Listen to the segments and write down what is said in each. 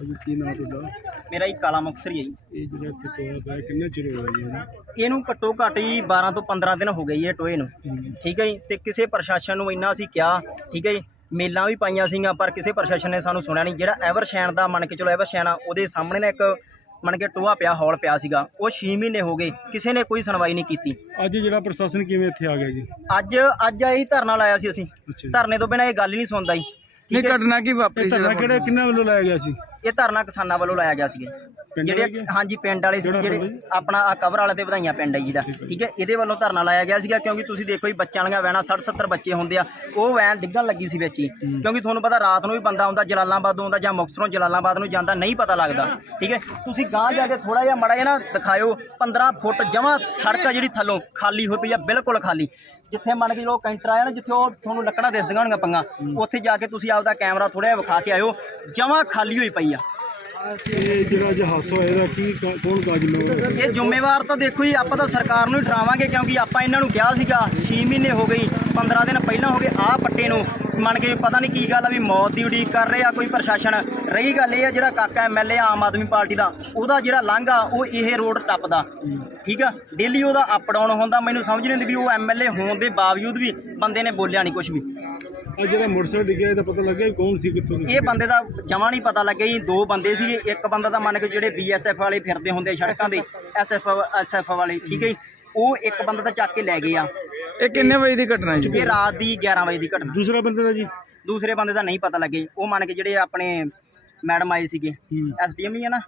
ਅਜੀ ਕੀ ਨਾਮ ਤੁਹਾਡਾ? ਮੇਰਾ ਹੀ ਕਾਲਾ ਮੁਕਸਰ ਹੀ ਹੈ ਜੀ। ਇਹ ਜਿਹੜਾ ਇੱਥੇ ਟੋਇਆ ਪਿਆ ਕਿੰਨੇ ਚਿਰ ਹੋਇਆ ਜੀ ਇਹਨੂੰ? ਇਹਨੂੰ ਘੱਟੋ ਘੱਟ ਹੀ 12 ਤੋਂ 15 ਦਿਨ ਹੋ ਗਏ ਜੀ ਇਹ ਟੋਏ ਨੂੰ। ਠੀਕ ਹੈ ਜੀ ਤੇ ਕਿਸੇ ਪ੍ਰਸ਼ਾਸਨ ਨੂੰ ਇੰਨਾ ਅਸੀਂ ਕਿਹਾ ਠੀਕ ਹੈ ਜੀ ਮੇਲਾਂ ਵੀ ਪਾਈਆਂ ਸੀਗੀਆਂ ਪਰ ਕਿਸੇ ਪ੍ਰਸ਼ਾਸਨ ਨੇ ਸਾਨੂੰ ਸੁਣਿਆ ਨਹੀਂ। ਜਿਹੜਾ ਐਵਰਸ਼ੈਨ ਦਾ ਮੰਨ ਕੇ ਚਲੋ ਐਵਰਸ਼ੈਨ ਆ ਉਹਦੇ ਸਾਹਮਣੇ ਨਾ ਇੱਕ ਮੰਨ ਕੇ ਟੋਆ ਪਿਆ ਹੌਲ ਪਿਆ ਸੀਗਾ। ਉਹ 6 ਮਹੀਨੇ ਹੋ ਗਏ ਕਿਸੇ ਨੇ ਕੋਈ ਸੁਣਵਾਈ ਨਹੀਂ ਕੀਤੀ। ਅੱਜ ਜਿਹੜਾ ਪ੍ਰਸ਼ਾਸਨ ਕਿਵੇਂ ਇੱਥੇ ਆ ਗਿਆ ਜੀ? ਅੱਜ ਅੱਜ ਆਹੀ ਧਰਨਾ ਲਾਇਆ ਸੀ ਅਸੀਂ। ਅੱਛਾ ਜੀ। ਧਰਨੇ ਤੋਂ ਬਿਨਾਂ ਇਹ ਗੱਲ ਹੀ ਨਹੀਂ ਸੁਣਦਾ ਜੀ। ਇਹ ਹੈ ਘਟਨਾ ਕੀ ਵਾਪਰੀ ਇਹ ਧਰਨਾ ਕਿਹੜੇ ਕਿੰਨਾ ਵੱਲੋਂ ਲਾਇਆ ਗਿਆ ਸੀ? ਇਹ ਧਰਨਾ ਕਿਸਾਨਾਂ ਵੱਲੋਂ ਲਾਇਆ ਗਿਆ ਸੀਗੇ। ਪਿੰਡ ਜਿਹੜੇ? ਹਾਂਜੀ ਪਿੰਡ ਵਾਲੇ ਸੀ ਜਿਹੜੇ ਜੀ? ਆਪਣਾ ਆ ਕਵਰ ਵਾਲੇ ਤੇ ਵਧਾਈਆਂ ਪਿੰਡ ਹੈ ਜਿਹਦਾ ਠੀਕ ਹੈ? ਇਹਦੇ ਵੱਲੋਂ ਧਰਨਾ ਲਾਇਆ ਗਿਆ ਸੀਗਾ ਕਿਉਂਕਿ ਤੁਸੀਂ ਦੇਖੋ ਜੀ ਬੱਚਿਆਂ ਵਾਲੀਆਂ ਵੈਨਾਂ 60 70 ਬੱਚੇ ਹੁੰਦੇ ਆ ਉਹ ਵੈਨ ਡਿੱਗਣ ਲੱਗੀ ਸੀ ਵਿੱਚ ਹੀ। ਕਿਉਂਕਿ ਤੁਹਾਨੂੰ ਪਤਾ ਰਾਤ ਨੂੰ ਵੀ ਬੰਦਾ ਆਉਂਦਾ ਜਲਾਲਾਬਾਦ ਆਉਂਦਾ ਜਾਂ ਮੁਕਤਸਰੋਂ ਜਲਾਲਾਬਾਦ ਨੂੰ ਜਾਂਦਾ ਨਹੀਂ ਪਤਾ ਲੱਗਦਾ ਠੀਕ ਹੈ? ਤੁਸੀਂ ਗਾਂਹ ਜਾ ਕੇ ਥੋੜਾ ਜਿਹਾ ਮੜਾ ਜਿਹਾ ਨਾ ਦਿਖਾਇਓ 15 ਫੁੱਟ ਜਮਾ ਸੜਕ ਆ ਜਿਹੜੀ ਥੱਲੋਂ ਖਾਲੀ ਹੋਈ ਪਈ ਆ ਬਿਲਕੁਲ ਖਾਲੀ। ਜਿੱਥੇ ਮੰਨ ਕੇ ਚਲੋ ਕੈਂਟਰ ਆਇਆ ਨਾ ਜਿੱਥੇ ਉਹ ਤੁਹਾਨੂੰ ਲੱਕੜਾਂ ਦਿਸਦੀਆਂ ਹੋਣਗੀਆਂ ਪੰਗਾ ਉੱਥੇ ਜਾ ਕੇ ਤੁਸੀਂ ਆਪਦਾ ਕੈਮਰਾ ਥੋੜਾ ਜਿਹਾ ਵਿਖਾ ਕੇ ਆਇਓ ਜਮਾ ਖਾਲੀ ਹੋਈ ਪਈ ਆ। ਇਹ ਜਿਹੜਾ ਹਾਦਸਾ ਹੋਇਆ ਇਹਦਾ ਕੀ ਕੌਣ ਕਾ ਜ਼ਿੰਮੇਵਾਰ ਹੈ? ਇਹ ਜ਼ਿੰਮੇਵਾਰ ਤਾਂ ਦੇਖੋ ਜੀ ਆਪਾਂ ਤਾਂ ਸਰਕਾਰ ਨੂੰ ਹੀ ਡਰਾਵਾਂਗੇ ਕਿਉਂਕਿ ਆਪਾਂ ਇਹਨਾਂ ਨੂੰ ਕਿਹਾ ਸੀਗਾ 6 ਮਹੀਨੇ ਹੋ ਗਈ 15 ਦਿਨ ਪਹਿਲਾਂ ਹੋ ਗਏ ਆਹ ਪੱਟੇ ਨੂੰ। ਮੰਨ ਕੇ ਪਤਾ ਨਹੀਂ ਕੀ ਗੱਲ ਆ ਵੀ ਮੌਤ ਦੀ ਉਡੀਕ ਕਰ ਰਹੇ ਆ ਕੋਈ ਪ੍ਰਸ਼ਾਸਨ। ਰਹੀ ਗੱਲ ਇਹ ਆ ਜਿਹੜਾ ਕਾਕਾ ਐਮਐਲਏ ਆਮ ਆਦਮੀ ਪਾਰਟੀ ਦਾ ਉਹਦਾ ਜਿਹੜਾ ਲੰਘਾ ਉਹ ਇਹ ਰੋਡ ਟੱਪਦਾ। ਠੀਕ ਆ? ਡੇਲੀ ਉਹਦਾ ਅਪ ਡਾਊਨ ਹੁੰਦਾ ਮੈਨੂੰ ਸਮਝ ਨਹੀਂ ਆਉਂਦੀ ਵੀ ਉਹ ਐਮਐਲਏ ਹੋਣ ਦੇ ਬਾਵਜੂਦ ਵੀ ਬੰਦੇ ਨੇ ਬੋਲਿਆ ਨਹੀਂ ਕੁਝ ਵੀ। ਅੱਜ ਜਿਹੜਾ ਮੋਟਰਸਾਈਕਲ ਡਿੱਗਿਆ ਇਹਦਾ ਪਤਾ ਲੱਗਿਆ ਕੌਣ ਸੀ ਕਿੱਥੋਂ ਇਹ ਬੰਦੇ ਦਾ ਜਮਾ ਨਹੀਂ ਪਤਾ ਲੱਗਿਆ ਜੀ ਦੋ ਬੰਦੇ ਸੀਗੇ ਇੱਕ ਬੰਦਾ ਤਾਂ ਮੰਨ ਕੇ ਜਿਹੜੇ ਬੀਐਸਐਫ ਵਾਲੇ ਫਿਰਦੇ ਹੁੰਦੇ ਸੜਕਾਂ ਦੇ ਐਸਐਫ ਐਸਐਫ ਵਾਲੇ ਠੀਕ ਹੈ ਜੀ? ਉਹ ਇੱਕ ਬੰਦਾ ਤਾਂ ਚੱਕ ਕੇ ਲੈ ਗਏ ਆ। ਇਹ ਕਿੰਨੇ ਵਜੇ ਦੀ ਘਟਨਾ ਹੈ ਜੀ? ਇਹ ਰਾਤ ਦੀ 11 ਵਜੇ ਦੀ ਘਟਨਾ। ਦੂਸਰਾ ਬੰਦੇ ਦਾ ਜੀ? ਦੂਸਰੇ ਬੰਦੇ ਦਾ ਨਹੀਂ ਪਤਾ ਲੱਗੇ। ਉਹ ਮੰਨ ਕੇ ਜਿਹੜੇ ਆਪਣੇ ਮੈਡਮ ਆਏ ਸੀਗੇ ਐਸਡੀਐਮ ਹੀ ਹੈ। ਨਾ।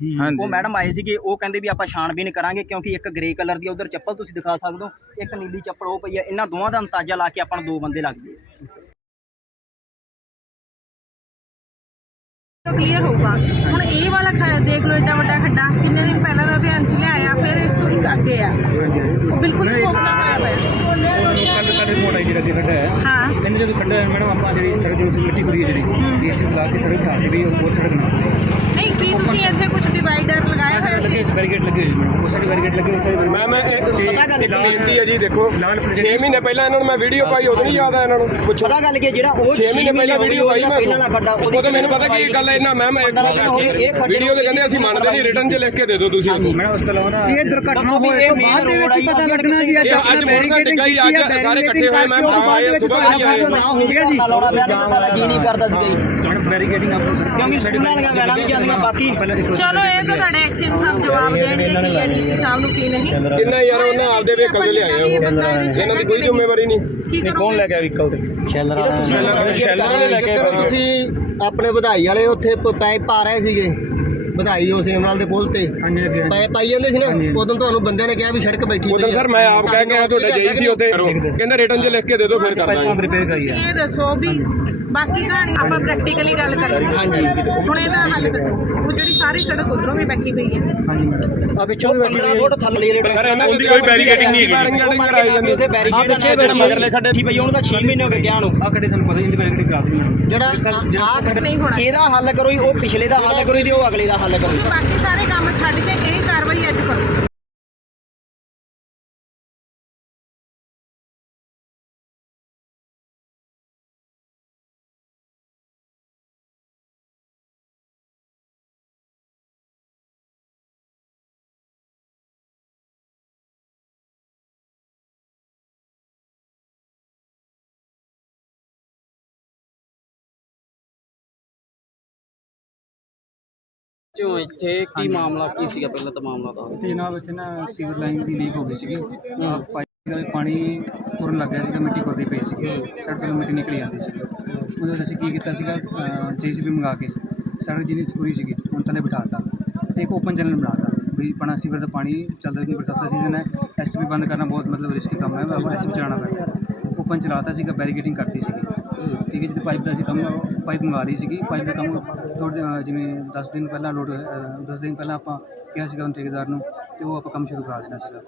ਉਹ ਮੈਡਮ ਆਏ ਸੀਗੇ ਉਹ ਕਹਿੰਦੇ ਵੀ ਆਪਾਂ ਛਾਣਬੀਨ ਕਰਾਂਗੇ ਕਿਉਂਕਿ ਇੱਕ ਗ੍ਰੇ ਕਲਰ ਦੀ ਉਧਰ ਚੱਪਲ ਤੁਸੀਂ ਦਿਖਾ ਸਕਦੇ ਹੋ ਇੱਕ ਨੀਲੀ ਚੱਪਲ ਉਹ ਪਈ ਹੈ। ਇਹਨਾਂ ਦੋਵਾਂ ਦਾ ਅੰਤਾਜ਼ਾ ਲਾ ਕੇ ਆਪਾਂ ਨੂੰ ਦੋ ਬੰਦੇ ਲੱਗਦੇ ਕਲੀਅਰ ਹੋਊਗਾ। ਹੁਣ ਇਹ ਵਾਲਾ ਦੇਖ ਲਓ ਏਡਾ ਵੱਡਾ ਖੱਡਾ। ਕਿੰਨੇ ਦਿਨ ਪਹਿਲਾਂ ਦਾ ਧਿਆਨ ਚ ਲਿਆਇਆ ਫਿਰ ਇਸ ਤੋਂ ਇੱਕ ਅੱਗੇ ਆ। ਉਹ ਬਿਲਕੁਲ ਹੀ ਖੋਖਲਾ ਹੋਇਆ ਪਿਆ ਕੱਲ ਕੱਲ ਰਿਪੋਰਟ ਆਈ ਜਿਹੜਾ ਕਿ ਖੱਡਾ ਹੈ। ਹਾਂ। ਕਹਿੰਦੇ ਜਦੋਂ ਖੱਡਾ ਹੈ ਮੈਡਮ ਆਪਾਂ ਜਿਹੜੀ ਸੜਕ ਦੀ ਮਿੱਟੀ ਖੁਰੀ ਹੈ ਜਿਹੜੀ ਡੀਸੀ ਬੁਲਾ ਕੇ ਸੜਕ ਢਾਹ ਕੇ ਵੀ ਹੋਰ ਸੜਕ ਨਾ ਨਹੀਂ ਵੀ ਤੁਸੀਂ ਇੱਥੇ ਕੁਝ ਡਿਵਾਈਡਰ ਲਗਾਇਆ ਹੋਇਆ ਲੱਗੇ ਸੀ? ਬੈਰੀਕੇਡ ਲੱਗੇ ਹੋਏ ਮੈਡਮ ਉਹ ਸਾਡੇ ਬੈਰੀਕੇਡ ਲੱਗੇ ਹੋਏ ਸਾਰੇ ਮੈਂ ਮੈਂ ਇੱਕ ਪਤਾ ਗੱਲ ਇੱਕ ਬੇਨਤੀ ਹੈ ਜੀ ਦੇਖੋ ਲਾਲ 6 ਮਹੀਨੇ ਪਹਿਲਾਂ ਇਹਨਾਂ ਨੂੰ ਮੈਂ ਵੀਡੀਓ ਪਾਈ ਉਦੋਂ ਨਹੀਂ ਯਾਦ ਆ ਇਹਨਾਂ ਨੂੰ। ਪੁੱਛੋ। ਪਤਾ ਗੱਲ ਕੀ ਜਿਹੜਾ ਉਹ 6 ਮਹੀਨੇ ਪਹਿਲਾਂ ਵੀਡੀਓ ਪਾਈ ਮੈਂ ਪਹਿਲਾਂ ਦਾ ਖੱਡਾ ਉਦੋਂ ਤਾਂ ਮੈਨੂੰ ਪਤਾ ਕੀ ਗੱਲ ਹੈ ਇਹਨਾਂ ਮੈਮ ਵੀਡੀਓ ਦੇ ਕਹਿੰਦੇ ਅਸੀਂ ਮੰਨਦੇ ਨਹੀਂ ਰਿਟਰਨ 'ਚ ਲਿਖ ਕੇ ਦੇ ਦਿਓ ਤੁਸੀਂ ਉੱਥੇ ਮੈਡਮ ਉਸ ਤੋਂ ਨਾ ਇਹ ਦੁਰਘਟਨਾ ਰੋਡ ਆ ਜੀ ਪਤਾ ਲੱਗਣਾ ਜੀ ਅੱਜ ਮੋਟਰ ਡਿੱਗਾ ਹੀ ਅੱਜ ਸਾਰੇ ਇਕੱਠੇ ਹੋਏ ਮੈਂ ਆਏ ਸਵੇਰ ਹੀ ਆਏ ਠੀਕ ਹੈ ਜੀ। ਲਾਉਣਾ ਪਿਆ ਨਹੀਂ ਤਾਂ ਸਾਡਾ ਜੀ ਨਹੀਂ ਕਰਦਾ ਸੀਗਾ ਜੀ ਮੈਡਮ ਬੈਰੀਕੇਡਿੰਗ ਆਪ ਕਿਉਂਕਿ ਸਕੂਲਾਂ ਵਾਲੀਆਂ ਵੈਨਾਂ ਵੀ ਜਾਂਦੀਆਂ ਬਾਕੀ। ਚਲੋ ਇਹ ਤਾਂ ਤੁਹਾਡੇ ਐਕਸ਼ਨ ਸਾਹਿਬ ਜਵਾਬ ਦੇਣਗੇ ਕੀ ਹੈ ਡੀਸੀ ਸਾਹਿਬ ਨੂੰ ਕੀ ਨਹੀਂ। ਕਿੰਨਾ ਯਾਰ ਉਹਨਾਂ ਆਪਦੇ ਵੇਖਲ ਤੇ ਲਿਆਏ ਆ ਇਹਨਾਂ ਦੀ ਕੋਈ ਜ਼ਿੰਮੇਵਾਰੀ ਨਹੀਂ। ਕੀ ਕਰੋਗੇ? ਕੌਣ ਲੈ ਕੇ ਆ ਵਹੀਕਲ ਤੇ। ਸ਼ੈਲਰ ਨੇ ਲੈ ਕੇ ਜਦੋਂ ਤੁਸੀਂ ਆਪਣੇ ਵਧਾਈ ਵਾਲੇ ਉੱਥੇ ਪ- ਪਾ ਰਹੇ ਸੀਗੇ ਵਧਾਈ ਉਹ ਸੇਮਨਾਲ ਦੇ ਪੁਲ ਤੇ। ਹਾਂਜੀ ਪਾਈ ਜਾਂਦੇ ਸੀ ਨਾ ਉਦੋਂ ਤੁਹਾਨੂੰ ਬੰਦਿਆਂ ਨੇ ਕਿਹਾ ਵੀ ਸੜਕ ਬੈਠੀ ਉਦੋਂ। ਸਰ ਮੈਂ ਆਪ ਕਹਿ ਕੇ ਆਇਆ ਤੁਹਾਡਾ ਜੇਈ ਸੀ ਉੱਥੇ। ਕਹਿੰਦਾ ਰਿਟਰਨ 'ਚ ਲਿਖ ਕੇ ਦੇ ਦਿਓ ਫਿਰ ਕਰ ਦਾਂਗੇ ਰਿਪੇਅਰ ਕਰਾਈ ਇਹ ਦੱਸੋ ਵੀ ਬਾਕੀ ਕਹਾਣੀ ਆਪਾਂ ਪ੍ਰੈਕਟੀਕਲੀ ਗੱਲ ਕਰਾਂਗੇ ਹਾਂਜੀ। ਹੁਣ ਇਹਦਾ ਹੱਲ ਕਰੋ ਉਹ ਜਿਹੜੀ ਸਾਰੀ ਸੜਕ ਉਧਰੋਂ ਵੀ ਬੈਠੀ ਪਈ ਹੈ। ਆ ਵਿੱਚੋਂ 15 ਫੁੱਟ ਥੱਲੇ ਜਿਹੜੇ ਸਰ ਇਹਨਾਂ ਦੀ ਕੋਈ ਬੈਰੀਕੇਡਿੰਗ ਨਹੀਂ ਹੈਗੀ ਉੱਥੇ ਬੈਰੀਕੇਡ ਨਾਲ ਮਗਰਲੇ ਖੱਡੇ ਠੀਕ ਪਈ ਉਹਨੂੰ ਤਾਂ 6 ਮਹੀਨੇ ਹੋ ਗਏ ਗਿਆ ਨੂੰ। ਆ ਖੱਡੇ ਸਾਨੂੰ ਪਤਾ ਨਹੀਂ ਇਹਦੀ ਬੈਰੀਕੇਡ ਕਰਾ ਦਿੱਤੀ ਜਿਹੜਾ ਆ ਖੜ ਨਹੀਂ ਹੋਣਾ। ਇਹਦਾ ਹੱਲ ਕਰੋ ਜੀ ਉਹ ਪਿਛਲੇ ਦਾ ਹੱਲ ਕਰੋ ਜੀ ਤੇ ਉਹ ਅਗਲੇ ਦਾ ਹੱਲ ਕਰੋ। ਬਾਕੀ ਸਾਰੇ ਕੰਮ ਛੱਡ ਕੇ ਇਹ ਕਾਰਵਾਈ ਅੱਜ ਕਰੋ। ਜੋ ਇੱਥੇ ਕੀ ਮਾਮਲਾ ਕੀ ਸੀਗਾ ਪਹਿਲਾਂ ਤਾਂ ਮਾਮਲਾ ਦਾ ਤੇ ਜਨਾਬ ਇੱਥੇ ਨਾ ਸੀਵਰ ਲਾਈਨ ਦੀ ਲੀਕ ਹੋ ਗਈ ਸੀਗੀ। ਆਹ ਪਾਈਪ ਦਾ ਪਾਣੀ ਤੁਰਨ ਲੱਗ ਗਿਆ ਸੀਗਾ ਮਿੱਟੀ ਖੋਦੀ ਪਈ ਸੀਗੀ। ਸੜਕ ਤੋਂ ਮਿੱਟੀ ਨਿਕਲੀ ਜਾਂਦੀ ਸੀ ਉਹਦੇ ਵਿੱਚ ਅਸੀਂ ਕੀ ਕੀਤਾ ਸੀਗਾ ਜੀਸੀਬੀ ਮੰਗਾ ਕੇ ਸੜਕ ਜਿਹਦੀ ਥੋੜੀ ਸੀਗੀ ਹੁਣ ਥੱਲੇ ਬਿਠਾਤਾ ਤੇ ਇੱਕ ਓਪਨ ਚੈਨਲ ਬਣਾਤਾ ਵੀ ਪਣਾ ਸੀਵਰ ਦਾ ਪਾਣੀ ਚੱਲਦਾ ਕਿ ਬਰਸਾਤ ਦਾ ਸੀਜ਼ਨ ਹੈ। ਐਸਟੀਪੀ ਬੰਦ ਕਰਨਾ ਬਹੁਤ ਮਤਲਬ ਰਿਸਕੀ ਕੰਮ ਹੈ ਆਪਾਂ ਐਸਟੀਪੀ ਚਲਾਉਣਾ ਪੈਂਦਾ। ਓਪਨ ਚਲਾਤਾ ਸੀਗਾ ਬੈਰੀਕੇਡਿੰਗ ਕਰਤੀ ਸੀਗੀ। ਠੀਕ ਹੈ ਜਿੱਦ ਪਾਈਪ ਦਾ ਅਸੀਂ ਕੰਮ ਪਾਈਪ ਮੰਗਾ ਰਹੀ ਸੀਗੀ। ਪਾਈਪ ਦਾ ਕੰਮ ਥੋੜ੍ਹੇ, ਜਿਵੇਂ 10 ਦਿਨ ਪਹਿਲਾਂ ਲੋਡ 10 ਦਿਨ ਪਹਿਲਾਂ ਆਪਾਂ ਕਿਹਾ ਸੀਗਾ ਉਹਨੂੰ ਠੇਕੇਦਾਰ ਨੂੰ ਤੇ ਉਹ ਆਪਾਂ ਕੰਮ ਸ਼ੁਰੂ ਕਰਾ ਦੇਣਾ ਸੀਗਾ।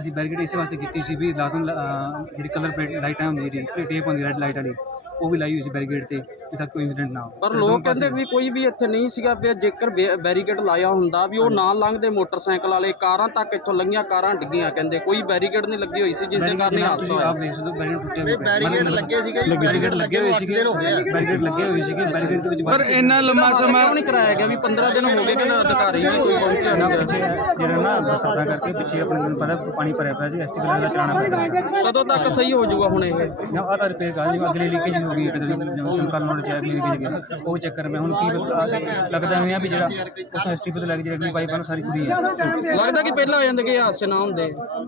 ਅਸੀਂ ਬੈਰੀਕੇਡ ਇਸੇ ਵਾਸਤੇ ਕੀਤੀ ਸੀ ਵੀ ਲਾਗਨ ਜਿਹੜੀ ਕਲਰ ਪਲੇਟ ਲਾਈਟਾਂ ਹੁੰਦੀ ਜਿਹੜੀ ਟੇਪ ਹੁੰਦੀ ਰੈੱਡ ਲਾਈਟ ਵਾਲੀ। ਉਹ ਵੀ ਲਾਈ ਹੋਈ ਸੀ ਬੈਰੀਕੇਡ ਤੇ ਤੱਕ ਕੋਈ ਇੰਸੀਡੈਂਟ ਨਾ ਹੋਵੇ। ਪਰ ਲੋਕ ਕਹਿੰਦੇ ਵੀ ਕੋਈ ਵੀ ਇੱਥੇ ਨਹੀਂ ਸੀਗਾ ਵੀ ਜੇਕਰ ਬੈਰੀਕੇਡ ਲਾਇਆ ਹੁੰਦਾ ਵੀ ਉਹ ਨਾ ਲੰਘਦੇ ਮੋਟਰਸਾਈਕਲ ਵਾਲੇ ਕਾਰਾਂ ਤੱਕ ਇੱਥੋਂ ਲੰਘੀਆਂ ਕਾਰਾਂ ਡਿੱਗੀਆਂ ਕਹਿੰਦੇ। ਕੋਈ ਬੈਰੀਕੇਡ ਨਹੀਂ ਲੱਗੀ ਹੋਈ ਸੀ ਜਿਸ ਦੇ ਕਾਰਨ ਹਾਦਸਾ ਹੋਇਆ। ਆਪ ਦੇਖ ਸਕਦੇ ਹੋ ਬੈਰੀਕੇਡ ਟੁੱਟੇ ਹੋਏ ਪਏ। ਬੈਰੀਕੇਡ ਲੱਗੇ ਸੀਗੇ ਜੀ, ਬੈਰੀਕੇਡ ਲੱਗੇ ਹੋਏ ਸੀਗੇ ਬੈਰੀਕੇਡ ਲੱਗੇ ਹੋਏ ਸੀਗੇ ਬੈਰੀਕੇਡ ਦੇ ਵਿੱਚ ਪਰ ਇੰਨਾ ਲੰਮਾ ਸਮਾਂ ਕਿਉਂ ਨਹੀਂ ਕਰਾਇਆ ਗਿਆ ਵੀ 15 ਦਿਨ ਹੋ ਗਏ ਕਿ ਅਧਿਕਾਰੀ ਵੀ ਕੋਈ ਪਹੁੰਚਿਆ। ਨਾ ਨਹੀਂ ਜਿਹੜਾ ਨਾ ਬਰਸਾਤਾਂ ਕਰਕੇ ਪਿੱਛੇ ਆਪਣੇ ਨੂੰ ਪਤਾ ਪਾਣੀ ਭਰਿਆ ਪਿਆ ਸੀ ਐਸਟੀ ਦਾ ਚਲਾਣਾ ਕਦੋਂ ਤੱਕ ਸਹੀ ਹੋ ਜਾਊਗਾ ਹੁਣ ਇਹ? ਨਾ ਆ ਤਾਂ ਰਿਪੇਅਰ ਕਰ ਜਿਵੇਂ ਅਗਲੀ ਲੀਕੇਜ ਹੋ ਗਈ ਕਿਤੇ ਜਿਵੇਂ ਕੱਲ ਨੋਟ ਚਾਹ ਲੀਕੇਜ ਗਿਆ ਉਹ ਚੈੱਕ ਕਰ ਮੈਂ ਹੁਣ ਕੀ ਆ- ਲੱਗਦਾ ਨਹੀਂ ਆ ਵੀ ਜਿਹੜਾ ਉਸ ਐਸਟੀ ਤੋਂ ਲੱਗ ਜਿਹੜੀ ਪਾਈਪ ਆ ਸਾਰੀ ਖੁੱਲੀ ਹੈ ਲੱਗਦਾ ਕਿ ਪਹਿਲਾਂ ਆ ਜਾਂਦੇ ਕਿ ਹਾਦਸੇ ਨਾ ਹੁੰਦੇ।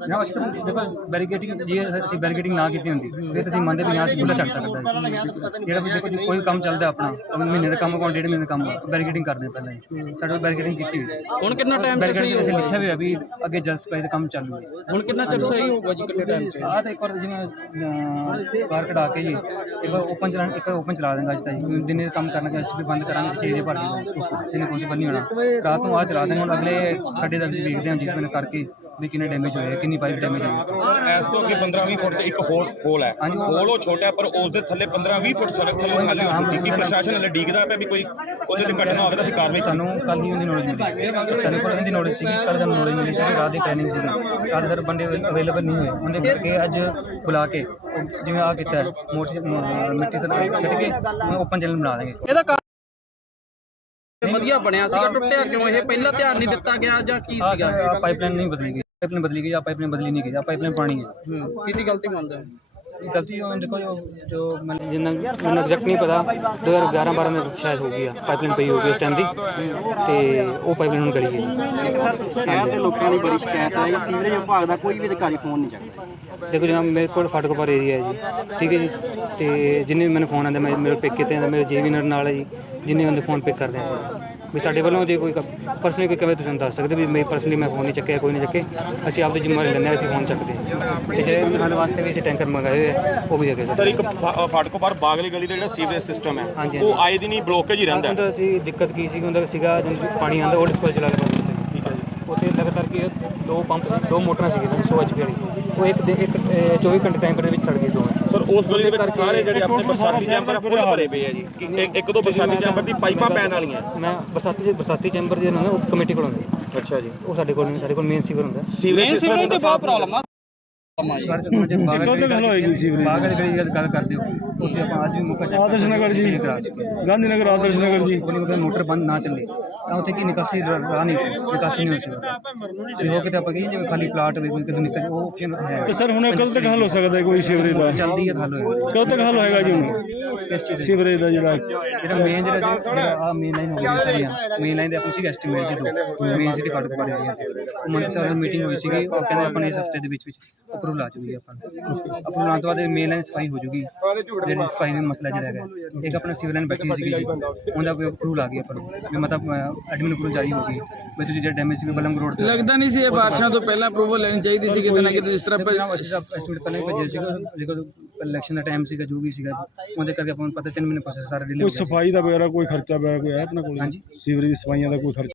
ਨਾ ਅਸੀਂ ਤਾਂ ਦੇਖੋ ਬੈਰੀਕੇਡਿੰਗ ਜੇ ਅਸੀਂ ਬੈਰੀਕੇਡਿੰਗ ਨਾ ਕੀਤੀ ਹੁੰਦੀ ਫਿਰ ਤਾਂ ਅਸੀਂ ਮੰਨਦੇ ਵੀ ਹਾਂ ਅਸੀਂ ਖੁੱਲਾ ਚੱਕ ਸਕਦਾ ਜਿਹੜਾ ਵੀ ਦੇਖੋ ਜੀ ਕੋਈ ਕੰਮ ਚੱਲਦਾ ਆਪਣਾ ਉਹ ਮਹੀਨੇ ਦਾ ਕੰਮ ਕੋਲ ਡੇਢ ਮਹੀਨੇ ਦਾ ਕੰਮ ਬੈਰੀਕੇਡਿੰਗ ਕਰਦੇ ਪਹਿਲਾਂ ਹੀ। ਸਾਡੇ ਕੋਲ ਬੈਰੀਕੇਡਿੰਗ ਕੀਤੀ ਹੋਈ ਹੈ। ਹੁਣ ਕਿੰਨਾ ਟਾਈਮ ਚ ਸਹੀ ਅਸੀਂ ਲਿਖਿਆ ਹੋਇਆ ਵੀ ਅੱਗੇ ਜਲ ਸਪਲਾਈ ਦਾ ਕੰਮ ਚਾਲੂ। ਹੈ ਹੁਣ ਕਿੰਨਾ ਚਿਰ ਸਹੀ ਹੋਊਗਾ ਜੀ ਕਿੰਨੇ ਟਾਈਮ ਚ? ਆਹ ਤਾਂ ਇੱਕ ਵਾਰ ਜਿਵੇਂ ਬਾਹਰ ਕਢਾ ਕੇ ਜੀ ਇੱਕ ਵਾਰ ਓਪਨ ਚਲਾ ਇੱਕ ਓਪਨ ਚਲਾ ਦੇਂਗਾ ਅੱਜ ਤਾਂ ਜੀ। ਦਿਨੇ ਕੰਮ ਕਰਨਾ ਕਿ ਵੀ ਬੰਦ ਕਰਾਂਗੇ ਛੇ ਜੇ ਭਰ ਦੇਣਾ ਦਿਨੇ ਪੋਸੀਬਲ ਨਹੀਂ ਹੋਣਾ। ਰਾਤ ਨੂੰ ਆ ਚਲਾ ਦੇਂਗੇ ਹੁਣ ਅਗਲੇ ਖੱਡੇ ਦਾ ਵੀ ਦੇਖਦੇ ਹਾਂ ਜਿਸ ਵੇਲੇ ਕਰਕੇ। ਵੀ ਕਿੰਨੇ ਡੈਮੇਜ ਹੋਏ ਕਿੰਨੀ ਪਾਈਪ ਡੈਮੇਜ ਹੋਈ ਸਰ ਇਸ ਤੋਂ ਅੱਗੇ 15-20 ਫੁੱਟ ਤੇ ਇੱਕ ਹੋਰ ਹੋਲ ਹੈ। ਹਾਂਜੀ। ਹੋਲ ਉਹ ਛੋਟਾ ਹੈ, ਪਰ ਉਸ ਦੇ ਥੱਲੇ 15-20 ਫੁੱਟ ਸੜਕ ਥੱਲੇ ਖਾਲੀ ਹੋ ਚੁੱਕੀ ਕੀ ਪ੍ਰਸ਼ਾਸਨ ਹਲੇ ਡੀਕਦਾ ਪਿਆ ਵੀ ਕੋਈ ਉਹਦੇ ਤੇ ਘਟਨਾ ਹੋਵੇ ਤਾਂ ਅਸੀਂ ਕਾਰਵਾਈ ਸਾਨੂੰ ਕੱਲ ਹੀ ਉਹਦੀ ਨੌਲੇਜ ਮਿਲੀ ਸਾਡੇ ਕੋਲ ਇਹਦੀ ਨੌਲੇਜ ਸੀਗੀ ਕੱਲ ਸਾਨੂੰ ਨੌਲੇਜ ਮਿਲੀ ਸੀ ਰਾਤ ਦੀ ਟ੍ਰੇਨਿੰਗ ਸੀਗੀ। ਕੱਲ ਸਰ ਬੰਦੇ ਅਵੇਲੇਬਲ ਨਹੀਂ ਹੋਏ। ਉਹਦੇ ਕਰਕੇ ਅੱਜ ਬੁਲਾ ਕੇ ਉਹ ਜਿਵੇਂ ਆ ਕੀਤਾ ਮੋਟੀ ਅਹ, ਮਿੱਟੀ ਤੇ ਛੱਡ ਕੇ ਓਪਨ ਚੈਨਲ ਬਣਾ ਦੇਂਗੇ। ਇਹਦਾ ਕਾਰਨ ਵਧੀਆ ਬਣਿਆ ਸੀਗਾ ਟੁੱਟਿਆ ਕਿਉਂ? ਇਹ ਪਹਿਲਾਂ ਧਿਆਨ ਨਹੀਂ ਦਿੱਤਾ ਗਿਆ ਜਾਂ ਕੀ ਸੀਗਾ? ਆ ਪਾਈਪਲਾਈਨ ਨਹੀਂ ਬਦਲੀ ਗਈ। ਪਾਈਪਲਾਈਨ ਬਦਲੀ ਗਈ ਆ ਪਾਈਪਲਾਈਨ ਬਦਲੀ ਨਹੀਂ ਗਈ ਆ ਪਾਈਪਲਾਈਨ ਪਾਣੀ ਹੈ। ਕਿਹਦੀ ਗਲਤੀ ਮੰਨਦੇ ਹੋ? ਗਲਤੀ ਉਹ ਦੇਖੋ ਜੋ ਜੋ ਮੈਂ ਜਿੰਨਾ ਮੈਨੂੰ ਐਗਜ਼ੈਕਟ ਨਹੀਂ ਪਤਾ 2011 12 ਦੇ ਸ਼ਾਇਦ ਹੋ ਗਈ ਆ ਪਾਈਪਲਾਈਨ ਪਈ ਹੋਗੀ ਉਸ ਟਾਈਮ ਦੀ ਤੇ ਉਹ ਪਾਈਪਲਾਈਨ ਹੁਣ ਗਲੀ ਗਈ। ਸਰ ਸ਼ਹਿਰ ਦੇ ਲੋਕਾਂ ਦੀ ਬੜੀ ਸ਼ਿਕਾਇਤ ਆਈ ਸੀਵਰੇਜ ਵਿਭਾਗ ਦਾ ਕੋਈ ਵੀ ਅਧਿਕਾਰੀ ਫੋਨ ਨਹੀਂ ਚੱਕਦਾ। ਦੇਖੋ ਜਨਾਬ ਮੇਰੇ ਕੋਲ ਫਾਟਕਪੁਰ ਏਰੀਆ ਹੈ ਜੀ ਠੀਕ ਹੈ ਜੀ ਤੇ ਜਿੰਨੇ ਵੀ ਮੈਨੂੰ ਫੋਨ ਆਉਂਦੇ ਮੈਂ ਮੇਰੇ ਪਿਕ ਕੀਤੇ ਜਾਂਦੇ ਮੇਰੇ ਜੀਵੀ ਨਾਲ ਹੈ ਜੀ ਜਿੰਨੇ ਹੁੰਦੇ ਫੋਨ ਪਿਕ ਕਰਦੇ ਆ। ਵੀ ਸਾਡੇ ਵੱਲੋਂ ਜੇ ਕੋਈ ਪਰਸਨਲੀ ਕੋਈ ਕਵੇ ਤੁਸੀਂ ਦੱਸ ਸਕਦੇ ਵੀ ਮੈਂ ਪਰਸਨਲੀ ਮੈਂ ਫੋਨ ਨਹੀਂ ਚੱਕਿਆ ਕੋਈ ਨਹੀਂ ਚੱਕੇ। ਅਸੀਂ ਆਪਦੀ ਜ਼ਿੰਮੇਵਾਰੀ ਲੈਂਦੇ ਹਾਂ ਅਸੀਂ ਫੋਨ ਚੱਕਦੇ ਤੇ ਜਿਹੜੇ ਨਾਲ ਵਾਸਤੇ ਵੀ ਅਸੀਂ ਟੈਂਕਰ ਮੰਗਾਏ ਹੋਏ ਆ ਉਹ ਵੀ ਦੇ ਕੇ ਸਰ ਇੱਕ ਫਾਟਕੋ ਬਾਹਰ ਬਾਗਲੀ ਗਲੀ ਦਾ ਜਿਹੜਾ ਸੀਵਰੇਜ ਸਿਸਟਮ ਹੈ ਉਹ ਆਏ ਦਿਨ ਹੀ ਬਲੋਕੇਜ ਹੀ। ਰਹਿੰਦਾ ਹੈ। ਜੀ ਦਿੱਕਤ ਕੀ ਸੀ ਹੁੰਦਾ ਸੀਗਾ ਜਦੋਂ ਪਾਣੀ ਆਉਂਦਾ ਉਹ ਡਿਸਪੋਜ਼ ਚਲਾ ਕੇ ਠੀਕ ਹੈ ਜੀ। ਉੱਥੇ ਲਗਾਤਾਰ ਕੀ ਦੋ ਪੰਪ ਦੋ ਮੋਟਰਾਂ ਸੀਗੀਆਂ 100 ਐਚਪੀ ਵਾਲੀ। ਉਹ ਇੱਕ ਦੇ ਇੱਕ ਅਹ, 24 ਘੰਟੇ ਟਾਈਮ ਦੇ ਵਿੱਚ ਸੜ ਗਈ ਦੋਵੇਂ ਸਰ ਉਸ ਗਲੀ ਦੇ ਵਿੱਚ ਸਾਰੇ ਜਿਹੜੇ ਆਪਣੇ ਬਰਸਾਤੀ ਚੈਂਬਰ ਫੁੱਲ ਭਰੇ ਪਏ ਆ ਜੀ। ਇੱਕ- ਇੱਕ ਦੋ ਬਰਸਾਤੀ ਚੈਂਬਰ ਦੀ ਪਾਈਪਾਂ ਪੈਣ ਵਾਲੀਆਂ। ਮੈਂ ਬਰਸਾਤੀ ਬਰਸਾਤੀ ਚੈਂਬਰ ਦੇ ਨਾ ਉਹ ਕਮੇਟੀ ਕੋਲ ਹੁੰਦੀ ਅੱਛਾ ਜੀ। ਉਹ ਸਾਡੇ ਕੋਲ ਨਹੀਂ ਸਾਡੇ ਕੋਲ ਮੇਨ ਸੀਵਰ ਹੁੰਦਾ। ਸੀਵਰੇਜ ਸਿਸਟਮ ਦਾ ਪ੍ਰੋਬਲਮ ਆ। ਸਰ ਜੇ ਬਾਗ ਕਦੋਂ ਤੱਕ ਹੱਲ ਹੋਏਗੀ ਸੀਵਰੇਜ? ਬਾਗ ਵਾਲੀ ਗਲੀ ਦੀ ਗੱਲ ਕਰਦੇ ਹੋ ਉੱਥੇ ਆਪਾਂ ਅੱਜ ਵੀ ਮੌਕਾ ਚੱਕ ਆਦਰਸ਼ ਨਗਰ ਜੀ। ਗਾਂਧੀ ਨਗਰ ਆਦਰਸ਼ ਨਗਰ ਜੀ। ਉਹ ਨਹੀਂ ਮਤਲਬ ਮੋਟਰ ਬੰਦ ਨਾ ਚੱਲੇ ਤਾਂ ਉੱਥੇ ਕੀ ਨਿਕਾਸੀ ਰਾਹ ਨਹੀਂ ਸੀ ਨਿਕਾਸੀ ਨਹੀਂ ਹੋ ਸਕਦੀ। ਤੇ ਉਹ ਕਿਤੇ ਆਪਾਂ ਕਹੀਏ ਜਿਵੇਂ ਖਾਲੀ ਪਲਾਟ ਹੋਵੇ ਕੋਈ ਕਿਤੇ ਨਿਕਲ ਉਹ ਆਪਸ਼ਨ ਹੈ। ਤੇ ਸਰ ਹੁਣ ਕਦੋਂ ਤੱਕ ਹੱਲ ਹੋ ਸਕਦਾ ਹੈ ਕੋਈ ਸੀਵਰੇਜ ਦਾ? ਜਲਦੀ ਹੀ ਹੱਲ ਹੋਏਗਾ। ਕਦੋਂ ਤੱਕ ਹੱਲ ਹੋਏਗਾ ਜੀ ਹੁਣ? ਕਿਸ ਚੀਜ਼ ਸੀਵਰੇਜ ਦਾ ਜਿਹੜਾ ਜਿਹੜਾ ਮੇਨ ਜਿਹੜਾ ਜਿਹੜਾ ਆ ਮੇਨ ਲਾਈਨ ਹੋ ਗਈ ਸਾਰੀਆਂ। ਮੇਨ ਲਾਈਨ ਦੇ ਆਪਣੀ ਸੀ ਐਸਟੀਮੇਟ ਜੀ ਦੋ। ਮੇਨ ਸਿਟੀ ਫਾਟਕ ਪਾ ਰਹੀ ਹੈ ਉਹ ਮੰਤਰੀ ਸਾਹਿਬ ਨਾਲ ਮੀਟਿੰਗ ਹੋਈ ਸੀਗੀ। ਉਹ ਕਹਿੰਦੇ ਆਪਾਂ ਨੇ ਇਸ ਹਫ਼ਤੇ ਦੇ ਵਿੱਚ ਵਿੱਚ ਅਪਰੂਵਲ ਆ ਜੂਗੀ ਆਪਾਂ। ਨੂੰ ਅਪਰੂਵਲ ਆਉਣ ਤੋਂ ਬਾਅਦ ਮੇਨ ਲਾਈਨ ਸਫ਼ਾਈ ਹੋ ਜੂਗੀ। ਜਿਹੜੀ ਸਫ਼ਾਈ ਦਾ ਮਸਲਾ ਜਿਹੜਾ ਹੈਗਾ। ਇੱਕ ਆਪਣਾ ਸਿਵਲ ਲਾਈਨ ਬੈਠੀ ਸੀਗੀ ਜੀ। ਉਹਦਾ ਕੋਈ ਅਪਰੂਵਲ ਆ ਗਿਆ ਆਪਾਂ ਵੀ ਮਤਲਬ ਐਡਮਿਨ ਅਪਰੂਵਲ ਜਾਰੀ ਹੋ ਗਈ। ਵੀ ਤੁਸੀਂ ਜਿਹੜਾ ਡੈਮੇਜ ਸੀ ਬਲੰਗ ਰੋਡ ਤੇ ਲੱਗਦਾ ਨਹੀਂ ਸੀ ਇਹ ਬਾਰਿਸ਼ਾਂ ਤੋਂ ਪਹਿਲਾਂ ਅਪਰੂਵਲ ਲੈਣੀ ਚਾਹੀਦੀ ਸੀ ਕਿਤੇ ਨਾ ਕਿਤੇ ਜਿਸ ਤਰ੍ਹਾਂ ਪਹਿਲਾਂ ਅਸੀਂ ਐਸਟੀਮੇਟ ਪਹਿਲਾਂ ਹੀ ਭੇਜਿਆ ਸੀਗਾ। ਇਲੈਕਸ਼ਨ ਦਾ ਟਾਈਮ ਸੀਗਾ ਜੋ ਵੀ ਸੀਗਾ। ਉਹਦੇ ਕਰਕੇ ਆਪਾਂ ਨੂੰ ਪਤਾ ਤਿੰਨ ਮਹੀਨੇ ਪ੍ਰੋਸੈਸ ਸਾਰਾ ਕੋਈ ਸਫ਼ਾਈ ਦਾ ਵਗੈਰਾ ਕੋਈ ਖਰਚਾ ਵਗੈਰਾ ਕੋਈ ਹੈ ਆਪਣੇ ਕੋਲ? ਹਾਂਜੀ। ਸੀਵਰੇਜ ਦੀ ਸਫਾਈਆਂ ਦਾ ਕੋਈ ਖਰਚਾ?